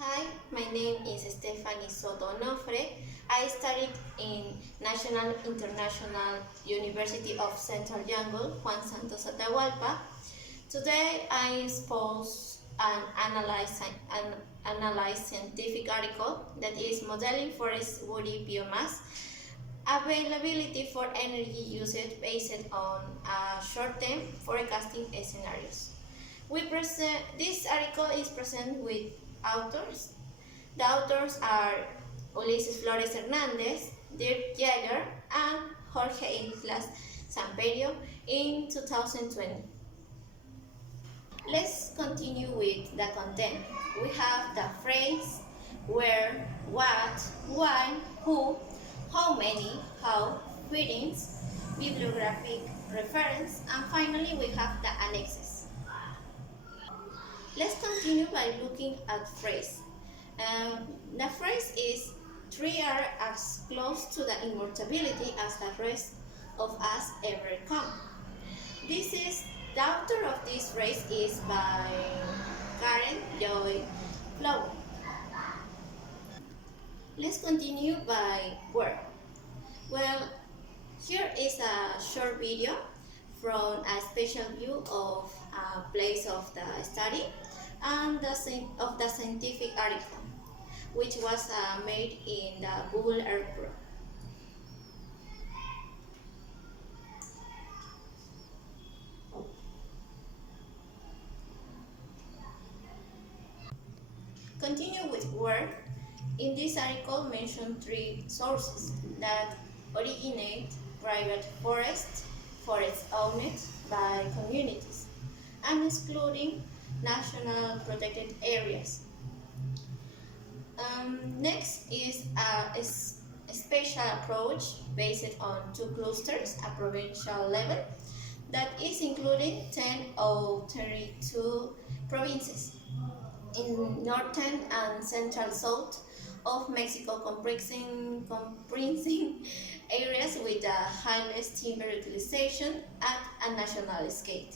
Hi, my name is Stephanie Soto Nofre. I studied in National International University of Central Jungle, Juan Santos Atahualpa. Today I expose and analyze scientific article that is modeling forest woody biomass availability for energy usage based on short-term forecasting scenarios. This article is present with authors. The authors are Ulises Flores Hernandez, Dirk Jaeger, and Jorge Islas Samperio in 2020. Let's continue with the content. We have the phrase, where, what, why, who, how many, how, readings, bibliographic reference, and finally we have the annexes. Let's continue by looking at phrase. The phrase is, "Three are as close to the immortality as the rest of us ever come." This is the author of this phrase is by Karen Joy Flower. Let's continue by where. Well, here is a short video from a special view of a place of the study and of the scientific article, which was made in the Google Earth Pro. Continue with where. In this article mention three sources that originate private forests owned by communities, and excluding national protected areas. Next is a special approach based on two clusters at provincial level that is including 10 of 32 provinces in northern and central south of Mexico, comprising areas with the highest timber utilization at a national scale.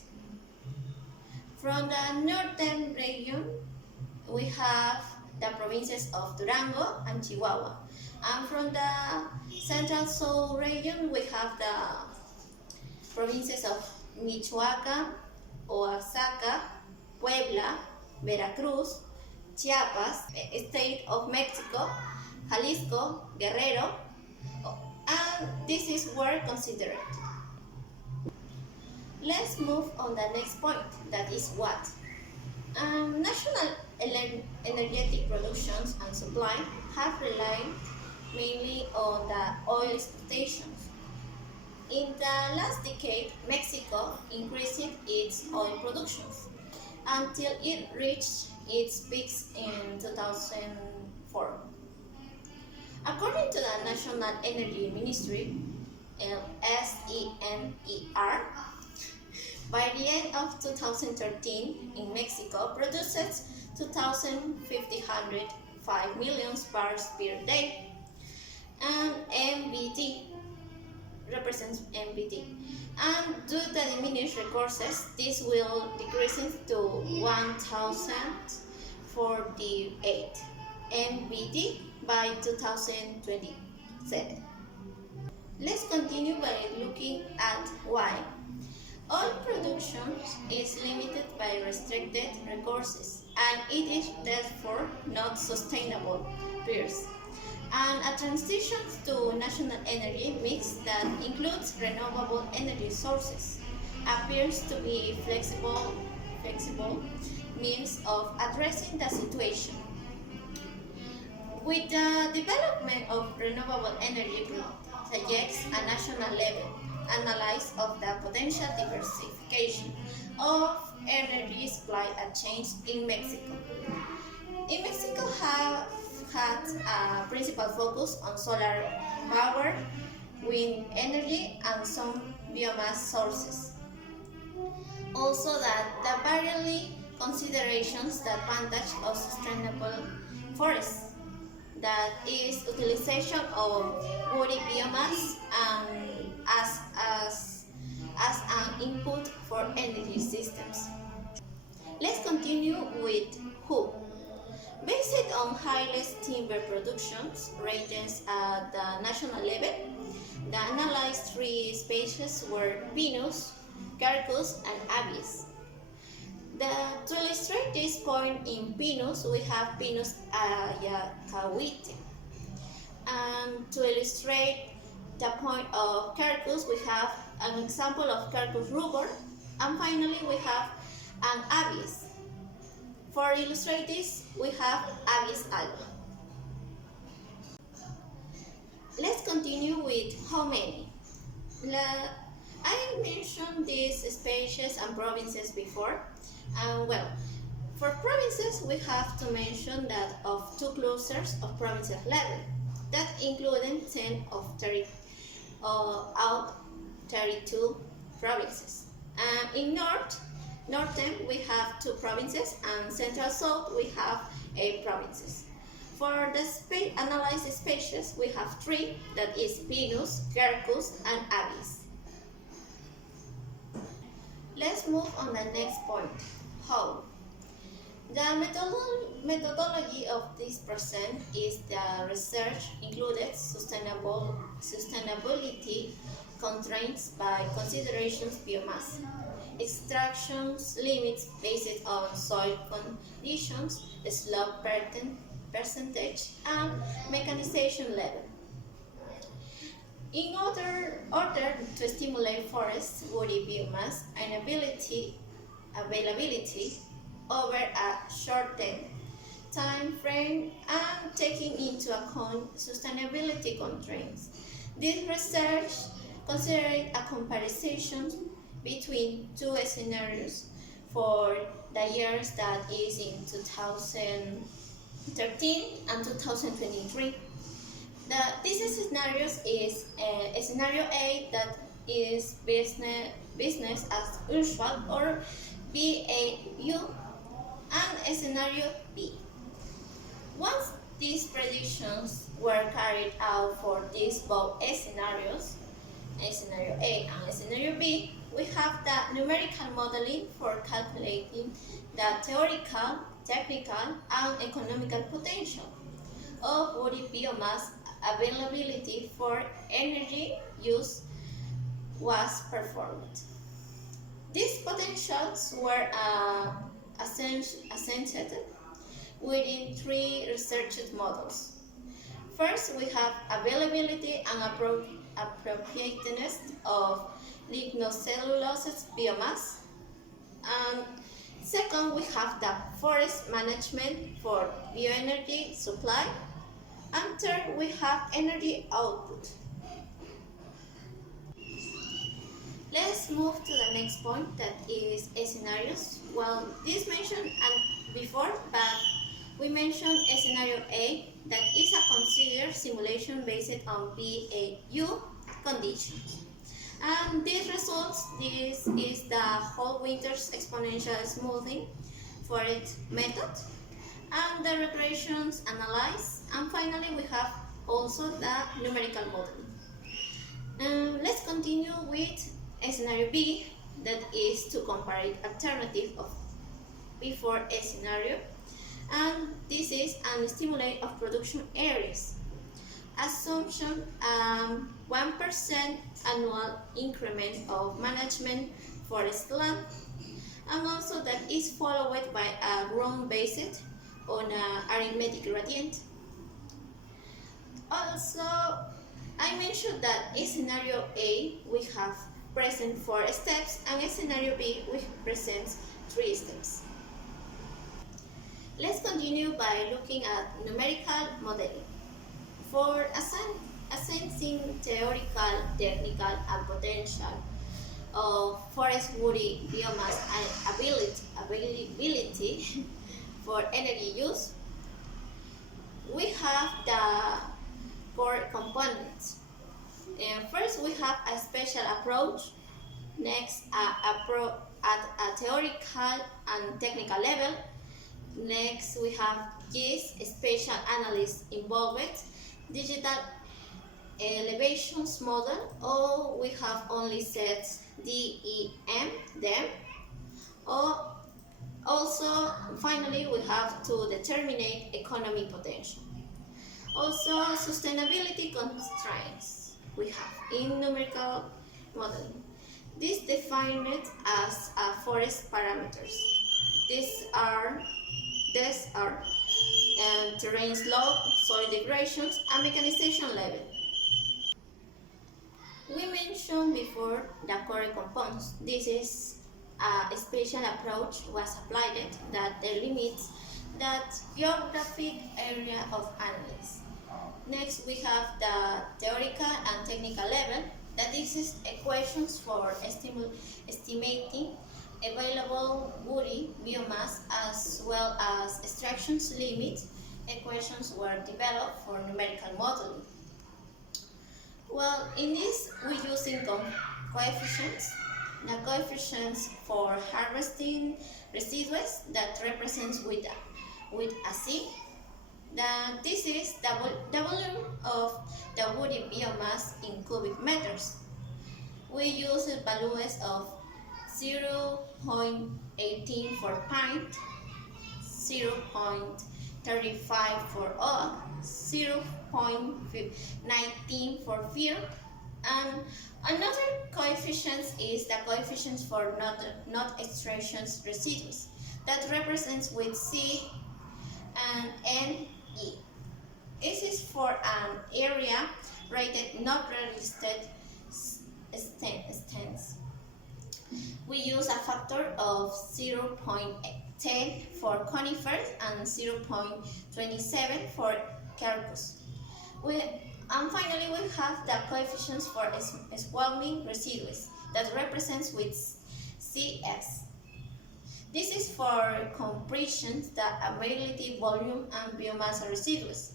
From the northern region, we have the provinces of Durango and Chihuahua. And from the central south region, we have the provinces of Michoacán, Oaxaca, Puebla, Veracruz, Chiapas, State of Mexico, Jalisco, Guerrero, and this is where considered. Let's move on the next point, that is what. National energetic productions and supply have relied mainly on the oil exploitations. In the last decade, Mexico increased its oil productions until it reached its peaks in 2004. According to the National Energy Ministry, SENER, by the end of 2013, in Mexico produces 2,505 million barrels per day, and MBT represents MBT. And due to the diminished resources, this will decrease to 1,048 MBT by 2027. Let's continue by looking at why. Oil production is limited by restricted resources, and it is therefore not sustainable. First, and a transition to national energy mix that includes renewable energy sources appears to be flexible means of addressing the situation. With the development of renewable energy projects at national level, analysis of the potential diversification of energy supply and change in Mexico. In Mexico have had a principal focus on solar power, wind energy, and some biomass sources. Also that the various considerations the advantage of sustainable forests, that is utilization of woody biomass as an input for energy systems. Let's continue with who. Based on highest timber productions ratings at the national level, the analyzed three species were Pinus, Quercus, and Abies. To illustrate this point in Pinus, we have Pinus ayacawite. And to illustrate the point of Quercus, we have an example of Quercus rubor. And finally, we have an Abies. For illustrate this, we have Abies alba. Let's continue with how many. I mentioned these species and provinces before, and well, for provinces we have to mention that of two clusters of provinces level, that including 10 of 30 out 32 provinces. And in northern we have two provinces, and central south we have 8 provinces. For the analyzed species, we have 3, that is Pinus, Quercus, and Abies. Let's move on the next point, how. The methodology of this present is the research included sustainability constraints by considerations biomass, extractions limits based on soil conditions, slope percentage, and mechanization level. In order to stimulate forest woody biomass and availability over a shortened time frame and taking into account sustainability constraints, this research considered a comparison between two scenarios for the years that is in 2013 and 2023. This scenario is scenario A, that is business as usual, or BAU, and scenario B. Once these predictions were carried out for these both scenarios, scenario A and scenario B, we have the numerical modeling for calculating the theoretical, technical, and economical potential of woody biomass availability for energy use was performed. These potentials were ascended within 3 researched models. First, we have availability and appropriateness of lignocellulose biomass. And second, we have the forest management for bioenergy supply. And third, we have energy output. Let's move to the next point, that is scenarios. Well, this mentioned before, but we mentioned scenario A, that is a considered simulation based on BAU conditions. And this is the whole winter's exponential smoothing for its method, and the regressions analyzed, and finally we have also the numerical modeling. Let's continue with scenario B, that is to compare alternative of before a scenario, and this is an estimate of production areas. Assumption 1% annual increment of management forest land, and also that is followed by a growth based on an arithmetic gradient. Also, I mentioned that in scenario A we have present 4 steps, and in scenario B we present 3 steps. Let's continue by looking at numerical modeling. For assessing theoretical, technical, and potential of forest woody biomass and availability for energy use, we have the 4 components. First, we have a special approach. Next, at a theoretical and technical level. Next, we have GIS, spatial analysis involved, digital elevations model, or we have only sets DEM, them, or also finally, we have to determine economy potential. Also, sustainability constraints we have in numerical modeling. This defined as forest parameters. These are terrain slope, soil degradations, and mechanization level. We mentioned before the core compounds. This is a special approach was applied that delimits that geographic area of analysis. Next, we have the theoretical and technical level, that is equations for estimating available woody biomass as well as extractions limit. Equations were developed for numerical modeling. Well, in this, we use income coefficients. The coefficients for harvesting residues that represents with a C. This is the volume of the woody biomass in cubic meters. We use values of 0.18 for pint, 0.35 for oak, 0.19 for fir, and another coefficient is the coefficient for not extraction residues that represents with C and NE. This is for an area rated not registered stands. We use a factor of 0.10 for conifers and 0.27 for quercus. And finally, we have the coefficients for swarming residues that represents with CS. This is for compressions, the availability, volume, and biomass residues.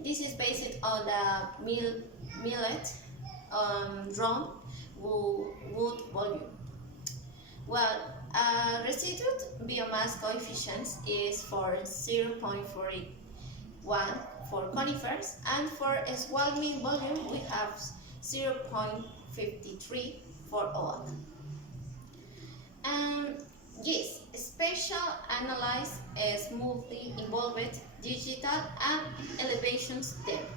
This is based on the millet, drum, wood volume. Well, residual biomass coefficient is for 0.41 for conifers, and for swarming volume we have 0.53 for oak. Yes, special analyze smoothly involved digital and elevations depth.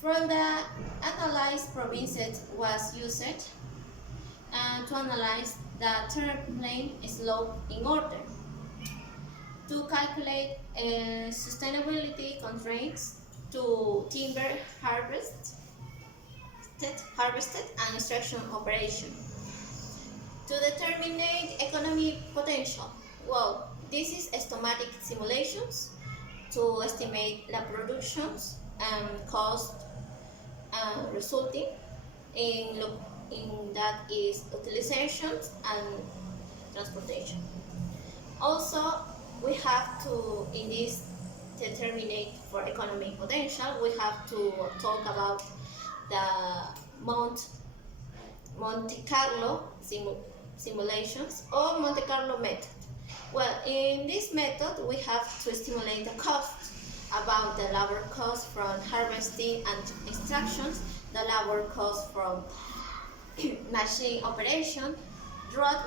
From the analyzed provinces was used to analyze the terrain slope in order to calculate sustainability constraints to timber harvested and extraction operation. To determine economic potential, well, this is stomatic simulations to estimate the productions and cost resulting in that is utilizations and transportation. Also, we have to, in this determinate for economic potential, we have to talk about the Monte Carlo simulations or Monte Carlo method. Well, in this method, we have to estimate the cost about the labor cost from harvesting and extractions, the labor cost from machine operation, road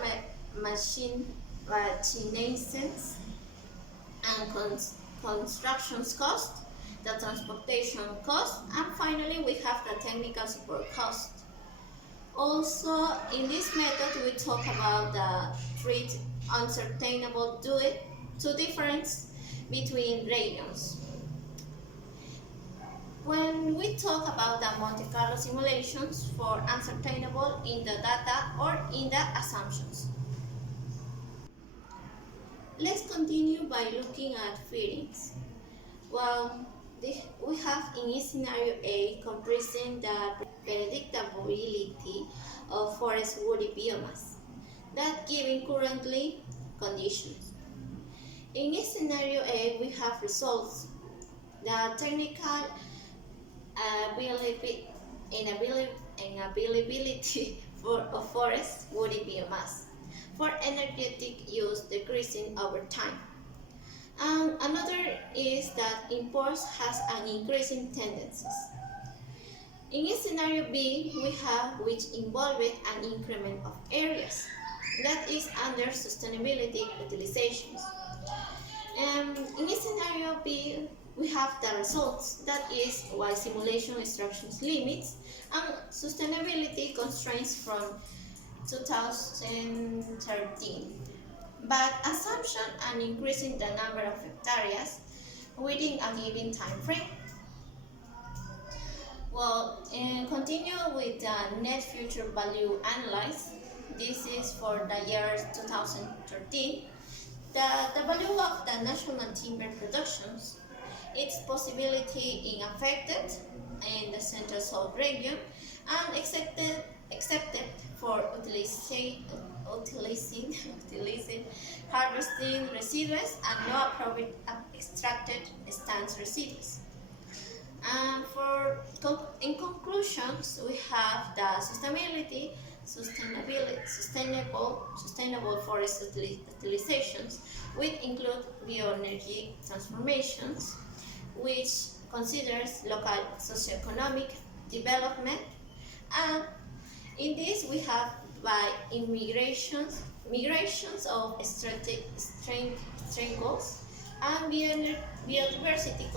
machinations, and construction cost, the transportation cost, and finally we have the technical support cost. Also, in this method, we talk about the three unsustainable due to difference between regions. When we talk about the Monte Carlo simulations for unsustainable in the data or in the assumptions. Let's continue by looking at feedings. Well, we have in scenario A compressing the predictability of forest woody biomass that given currently conditions. In scenario A, we have results. The technical availability of forest woody biomass for energetic use decreasing over time. And another is that imports has an increasing tendencies. In scenario B, we have which involved an increment of areas. that is under sustainability utilizations. In scenario B, we have the results, that is why simulation instructions limits and sustainability constraints from 2013, but assumption and increasing the number of hectares within a given time frame. Well, continue with the net future value analysis. This is for the year 2013. The value of the national timber productions, its possibility in affected in the Central South region, and accepted for utilizing harvesting residues and no appropriate extracted stands residues. And in conclusions, we have the sustainable forest utilizations, which include bioenergy transformations, which considers local socioeconomic development, and in this we have by migrations of strangles and biodiversity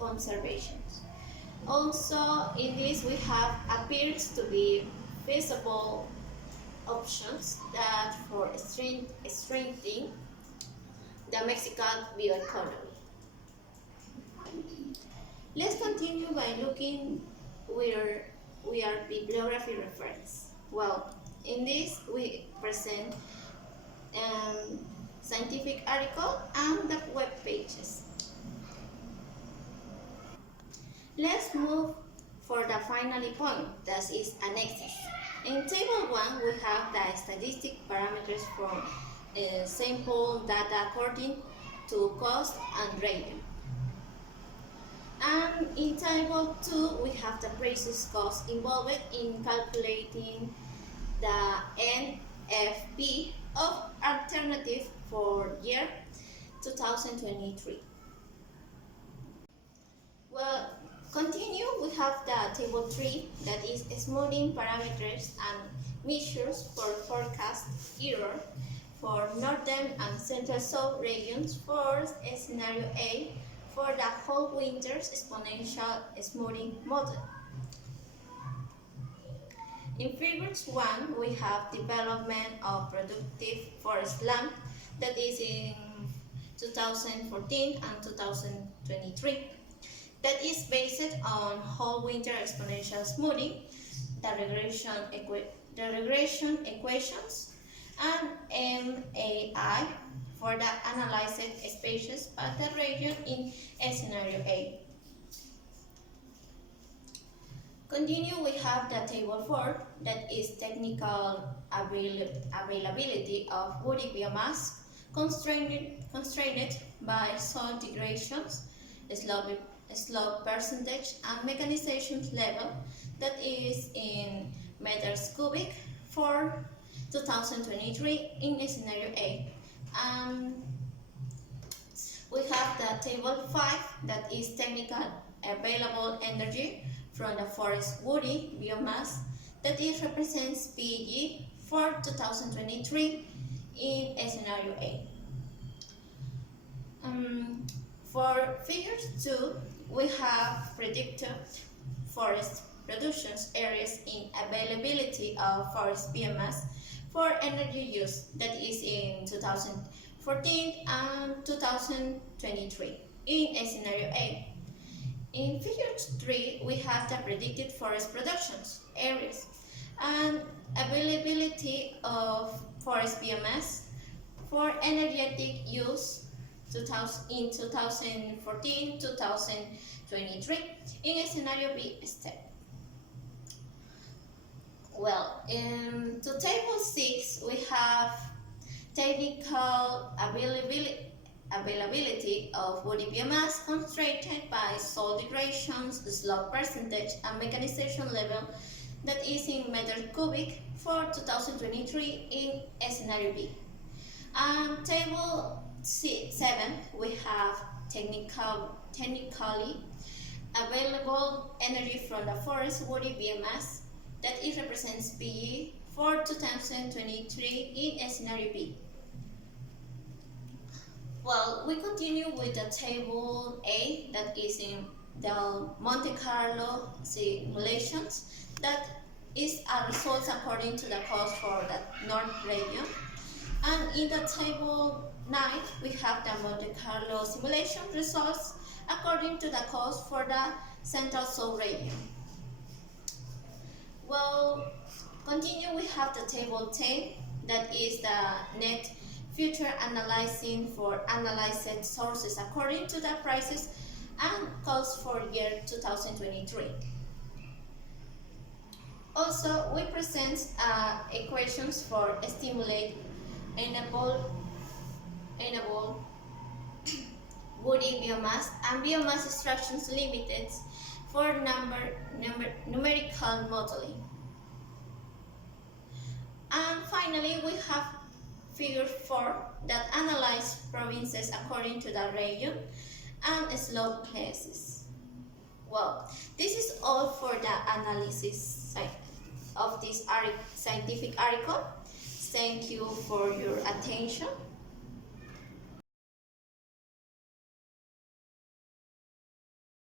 conservation. Also, in this we have appears to be feasible options that for strengthening the Mexican bioeconomy. Let's continue by looking where we are bibliography reference. Well, in this we present scientific article and the web pages. Let's move for the final point, that is annexes. In table 1, we have the statistic parameters from sample data according to cost and region. And in table 2, we have the prices cost involved in calculating the NFP of alternative for year 2023. Well, continue, we have the table 3, that is smoothing parameters and measures for forecast error for northern and central south regions for scenario A for the whole winter's exponential smoothing model. In figures 1, we have development of productive forest land, that is in 2014 and 2023. That is based on whole winter exponential smoothing, the regression equations, and MAI for the analyzed species by the region in scenario A. Continue, we have the table 4, that is technical availability of woody biomass constrained by soil degradations, slope percentage, and mechanization level, that is in meters cubic for 2023 in scenario A. We have the table 5, that is technical available energy from the forest woody biomass, that it represents PEG for 2023 in scenario A. For figures 2, we have predicted forest production areas in availability of forest biomass for energy use, that is in 2014 and 2023 in scenario A. In figure 3, we have the predicted forest productions areas and availability of forest biomass for energetic use in 2014-2023 in scenario B step. Well, to table 6, we have technical availability of woody biomass constrained by soil degradations, slope percentage, and mechanization level, that is in meter cubic for 2023 in scenario B. And table 7, we have technically available energy from the forest woody biomass, that it represents PE for 2023 in scenario B. Well, we continue with the table A that is in the Monte Carlo simulations that is a results according to the cost for the North region. And in the table 9, we have the Monte Carlo simulation results according to the cost for the Central South region. Well, continue, we have the table 10 that is the net future analyzing for analyzed sources according to the prices and costs for year 2023. Also, we present equations for estimate enable woody biomass and biomass extractions limited for numerical modeling. And finally, we have figure 4 that analyze provinces according to the region and slope classes. Well, this is all for the analysis of this scientific article. Thank you for your attention.